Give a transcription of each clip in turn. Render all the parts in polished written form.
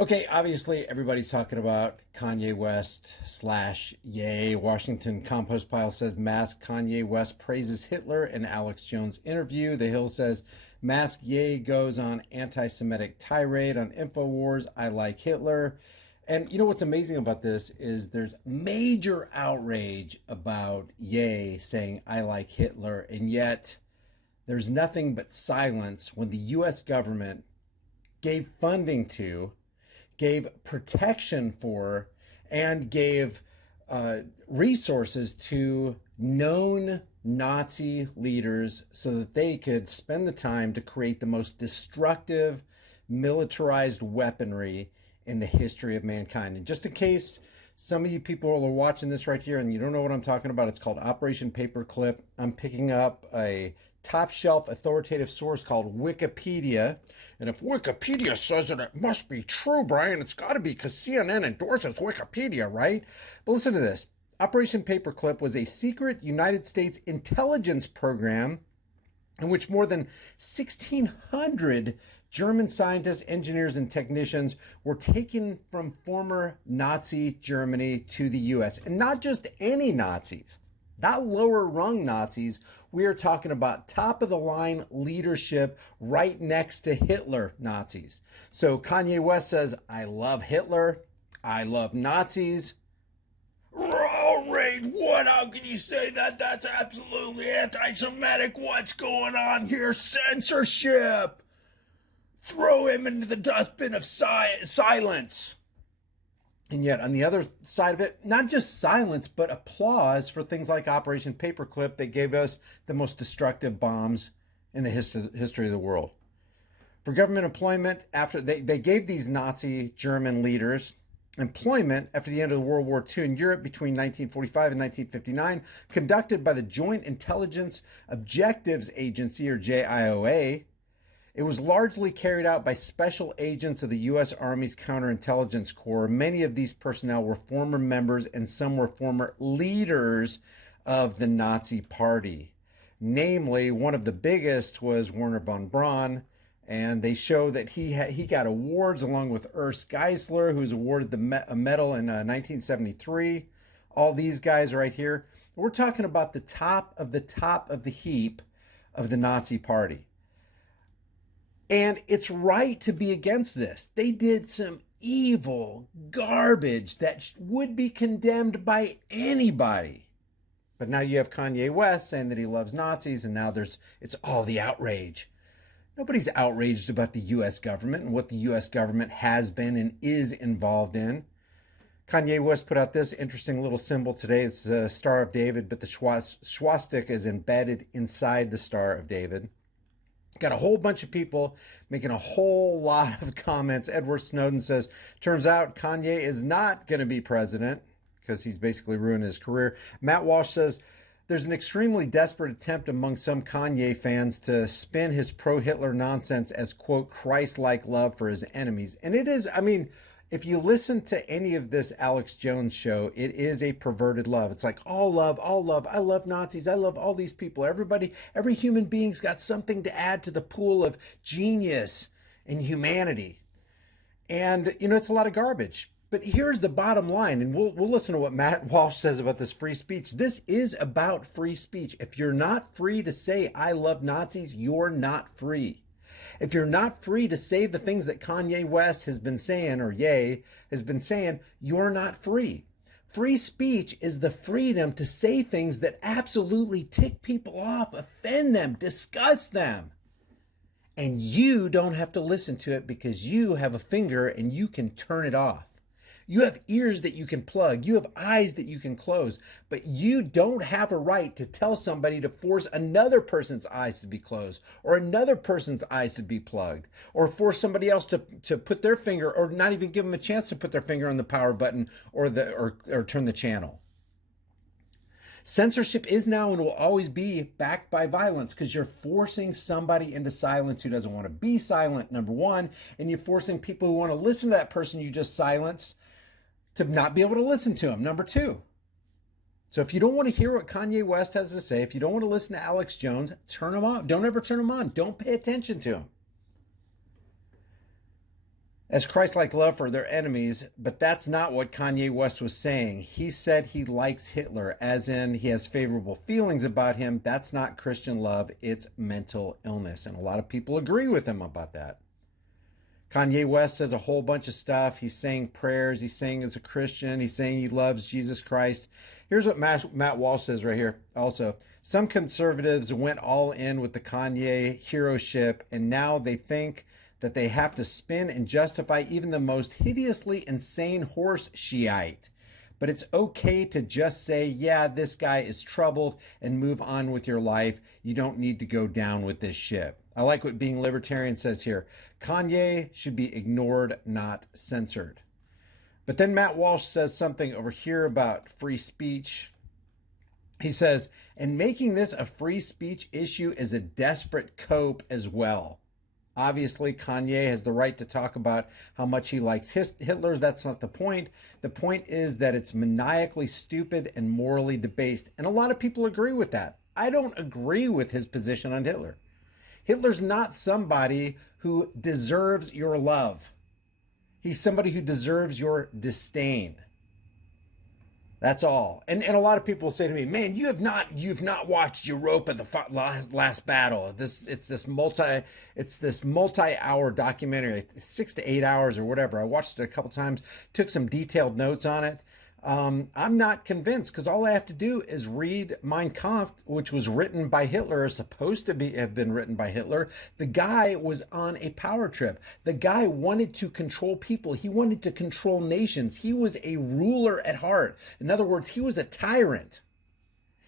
Okay, obviously everybody's talking about Kanye West slash Ye. Washington Compost Pile says mask Kanye West praises Hitler in Alex Jones interview. The Hill says mask Ye goes on anti-Semitic tirade on InfoWars. I like Hitler. And you know what's amazing about this is there's major outrage about Ye saying I like Hitler, and yet there's nothing but silence when the US government gave funding to, gave protection for, and gave resources to known Nazi leaders so that they could spend the time to create the most destructive militarized weaponry in the history of mankind. And just in case some of you people are watching this right here and you don't know what I'm talking about, it's called Operation Paperclip. I'm picking up a top shelf authoritative source called Wikipedia. And if Wikipedia says it, it must be true, Brian. It's got to be because CNN endorses Wikipedia, right? But listen to this. Operation Paperclip was a secret United States intelligence program in which more than 1,600 German scientists, engineers, and technicians were taken from former Nazi Germany to the US. And not just any Nazis, not lower rung Nazis. We are talking about top of the line leadership right next to Hitler Nazis. So Kanye West says, I love Hitler. I love Nazis. Oh, Ray, what? How can you say that? That's absolutely anti-Semitic. What's going on here? Censorship. Throw him into the dustbin of silence. And yet, on the other side of it, not just silence, but applause for things like Operation Paperclip that gave us the most destructive bombs in the history of the world. For government employment, after they gave these Nazi German leaders employment after the end of World War II in Europe between 1945 and 1959, conducted by the Joint Intelligence Objectives Agency, or JIOA. It was largely carried out by special agents of the U.S. Army's Counterintelligence Corps. Many of these personnel were former members and some were former leaders of the Nazi Party. Namely, one of the biggest was Werner von Braun, and they show that he got awards along with Ernst Geisler, who was awarded a medal in 1973. All these guys right here. We're talking about the top of the heap of the Nazi Party. And it's right to be against this. They did some evil garbage that would be condemned by anybody. But now you have Kanye West saying that he loves Nazis, and now it's all the outrage. Nobody's outraged about the U.S. government and what the U.S. government has been and is involved in. Kanye West put out this interesting little symbol today. It's the Star of David, but the swastika is embedded inside the Star of David. Got a whole bunch of people making a whole lot of comments. Edward Snowden says, turns out Kanye is not going to be president because he's basically ruined his career. Matt Walsh says, there's an extremely desperate attempt among some Kanye fans to spin his pro-Hitler nonsense as, quote, Christ-like love for his enemies. And it is, I mean, if you listen to any of this Alex Jones show, it is a perverted love. It's like all love, all love. I love Nazis. I love all these people. Everybody, every human being's got something to add to the pool of genius and humanity. And, you know, it's a lot of garbage. But here's the bottom line, and we'll listen to what Matt Walsh says about this free speech. This is about free speech. If you're not free to say, I love Nazis, you're not free. If you're not free to say the things that Kanye West has been saying, or Ye has been saying, you're not free. Free speech is the freedom to say things that absolutely tick people off, offend them, disgust them. And you don't have to listen to it because you have a finger and you can turn it off. You have ears that you can plug. You have eyes that you can close. But you don't have a right to tell somebody to force another person's eyes to be closed or another person's eyes to be plugged or force somebody else to put their finger or not even give them a chance to put their finger on the power button or turn the channel. Censorship is now and will always be backed by violence because you're forcing somebody into silence who doesn't want to be silent, number one, and you're forcing people who want to listen to that person you just silenced to not be able to listen to him, number two. So if you don't want to hear what Kanye West has to say, if you don't want to listen to Alex Jones, turn him off. Don't ever turn him on. Don't pay attention to him. as Christ-like love for their enemies, but that's not what Kanye West was saying. He said he likes Hitler, as in he has favorable feelings about him. That's not Christian love, it's mental illness. And a lot of people agree with him about that. Kanye West says a whole bunch of stuff. He's saying prayers. He's saying as a Christian. He's saying he loves Jesus Christ. Here's what Matt Walsh says right here. Also, some conservatives went all in with the Kanye hero-ship, and now they think that they have to spin and justify even the most hideously insane horse Shiite. But it's okay to just say, yeah, this guy is troubled, and move on with your life. You don't need to go down with this ship. I like what Being Libertarian says here. Kanye should be ignored, not censored. But then Matt Walsh says something over here about free speech. He says, and making this a free speech issue is a desperate cope as well. Obviously, Kanye has the right to talk about how much he likes Hitler. That's not the point. The point is that it's maniacally stupid and morally debased. And a lot of people agree with that. I don't agree with his position on Hitler. Hitler's not somebody who deserves your love. He's somebody who deserves your disdain. That's all. And a lot of people say to me, man, you've not watched Europa, the last battle. It's this multi-hour documentary, like 6 to 8 hours or whatever. I watched it a couple times, took some detailed notes on it. I'm not convinced, because all I have to do is read Mein Kampf, which was written by Hitler, or supposed to have been written by Hitler. The guy was on a power trip. The guy wanted to control people. He wanted to control nations. He was a ruler at heart. In other words, he was a tyrant.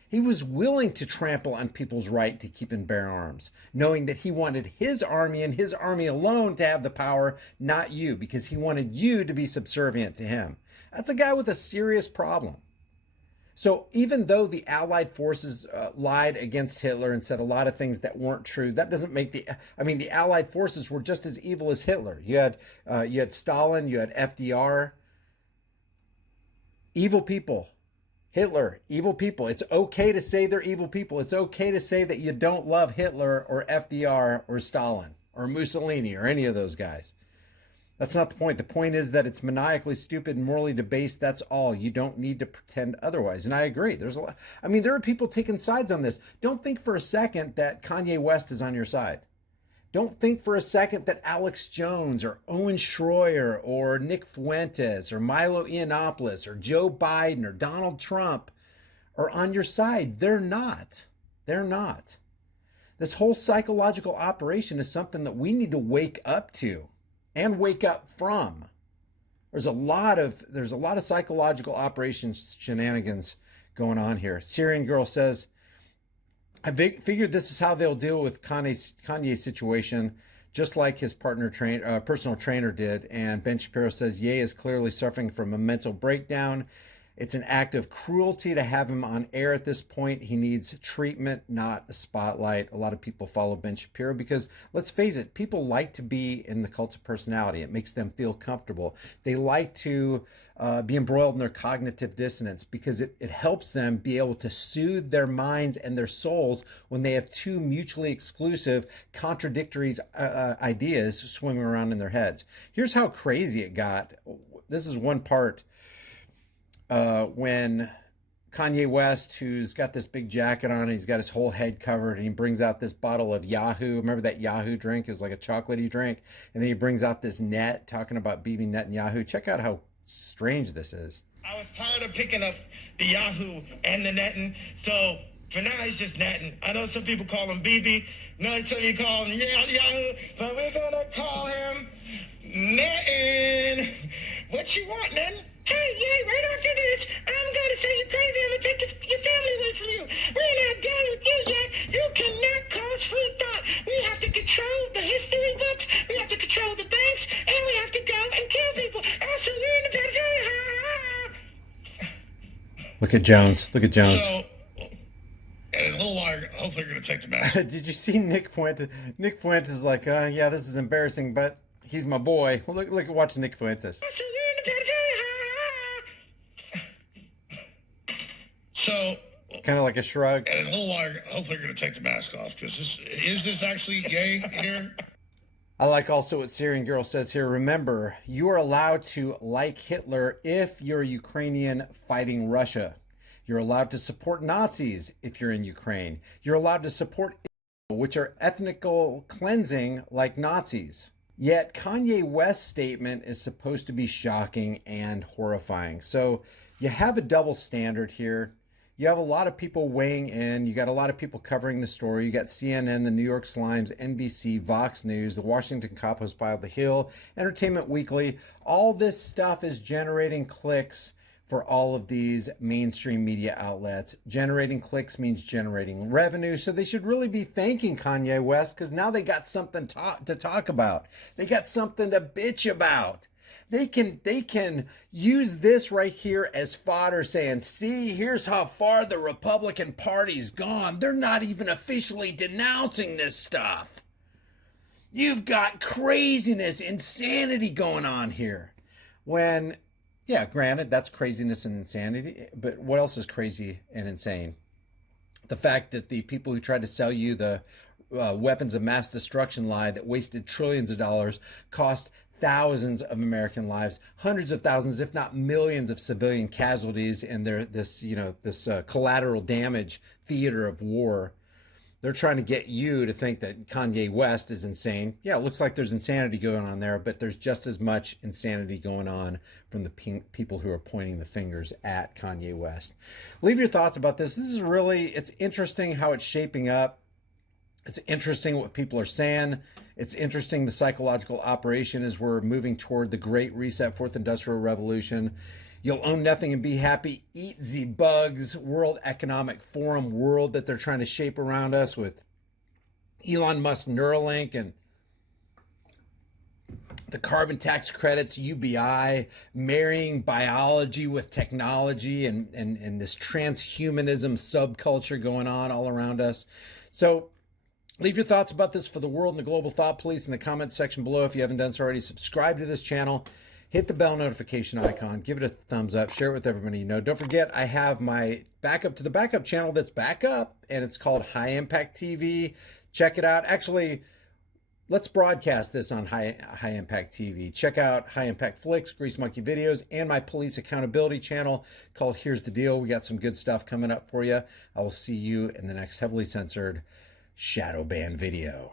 He was willing to trample on people's right to keep and bear arms, knowing that he wanted his army and his army alone to have the power, not you, because he wanted you to be subservient to him. That's a guy with a serious problem. So even though the Allied forces lied against Hitler and said a lot of things that weren't true, that doesn't make the Allied forces were just as evil as Hitler. You had Stalin, you had FDR, evil people. Hitler, evil people. It's okay to say they're evil people. It's okay to say that you don't love Hitler or FDR or Stalin or Mussolini or any of those guys. That's not the point. The point is that it's maniacally stupid and morally debased. That's all. You don't need to pretend otherwise. And I agree. There are people taking sides on this. Don't think for a second that Kanye West is on your side. Don't think for a second that Alex Jones or Owen Schroyer or Nick Fuentes or Milo Yiannopoulos or Joe Biden or Donald Trump are on your side. They're not. They're not. This whole psychological operation is something that we need to wake up to and wake up from. There's a lot of psychological operations shenanigans going on here. Syrian Girl says, I figured this is how they'll deal with Kanye's situation, just like his personal trainer did. And Ben Shapiro says, Ye is clearly suffering from a mental breakdown. It's an act of cruelty to have him on air at this point. He needs treatment, not a spotlight. A lot of people follow Ben Shapiro because, let's face it, people like to be in the cult of personality. It makes them feel comfortable. They like to be embroiled in their cognitive dissonance because it helps them be able to soothe their minds and their souls when they have two mutually exclusive, contradictory ideas swimming around in their heads. Here's how crazy it got. This is one part. When Kanye West, who's got this big jacket on, he's got his whole head covered, and he brings out this bottle of Yahoo. Remember that Yahoo drink? It was like a chocolatey drink. And then he brings out this net, talking about Bibi Netanyahu. Check out how strange this is. I was tired of picking up the Yahoo and the netting, so for now it's just netting. I know some people call him Bibi. No, some people call him Yahoo, but we're gonna call him netting. What you want, netting? Hey, yeah, right after this, I'm going to say you're crazy. I'm going to take your family away from you. We're not done with you yet. You cannot cause free thought. We have to control the history books. We have to control the banks. And we have to go and kill people. Also, you're in the pedophilia. Look at Jones. Look at Jones. So, in a little while, hopefully you're going to take the mask. Did you see Nick Fuentes? Nick Fuentes is like, yeah, this is embarrassing, but he's my boy. Well, look at watch Nick Fuentes. Also, you're in the pedophilia. So, kind of like a shrug. And in a little while, hopefully you're going to take the mask off, because is this actually gay here? I like also what Syrian Girl says here. Remember, you are allowed to like Hitler if you're Ukrainian fighting Russia. You're allowed to support Nazis if you're in Ukraine. You're allowed to support Israel, which are ethnical cleansing like Nazis. Yet Kanye West's statement is supposed to be shocking and horrifying. So you have a double standard here. You have a lot of people weighing in. You got a lot of people covering the story. You got CNN, the New York Slimes, NBC, Vox News, the Washington Compost Pile, The Hill, Entertainment Weekly. All this stuff is generating clicks for all of these mainstream media outlets. Generating clicks means generating revenue. So they should really be thanking Kanye West because now they got something to talk about. They got something to bitch about. They can use this right here as fodder saying, see, here's how far the Republican Party's gone. They're not even officially denouncing this stuff. You've got craziness, insanity going on here. When, yeah, granted, that's craziness and insanity, but what else is crazy and insane? The fact that the people who tried to sell you the weapons of mass destruction lie that wasted trillions of dollars cost thousands of American lives, hundreds of thousands, if not millions of civilian casualties in this collateral damage theater of war. They're trying to get you to think that Kanye West is insane. Yeah, it looks like there's insanity going on there, but there's just as much insanity going on from the people who are pointing the fingers at Kanye West. Leave your thoughts about this. This is really, it's interesting how it's shaping up. It's interesting what people are saying. It's interesting the psychological operation as we're moving toward the Great Reset, Fourth Industrial Revolution. You'll own nothing and be happy. Eat the bugs. World Economic Forum world that they're trying to shape around us with Elon Musk Neuralink and the carbon tax credits, UBI, marrying biology with technology and this transhumanism subculture going on all around us. So leave your thoughts about this for the world and the global thought police in the comments section below. If you haven't done so already, subscribe to this channel. Hit the bell notification icon. Give it a thumbs up. Share it with everybody you know. Don't forget, I have my backup to the backup channel that's back up, and it's called High Impact TV. Check it out. Actually, let's broadcast this on High Impact TV. Check out High Impact Flicks, Grease Monkey Videos, and my police accountability channel called Here's the Deal. We got some good stuff coming up for you. I will see you in the next heavily censored shadow ban video.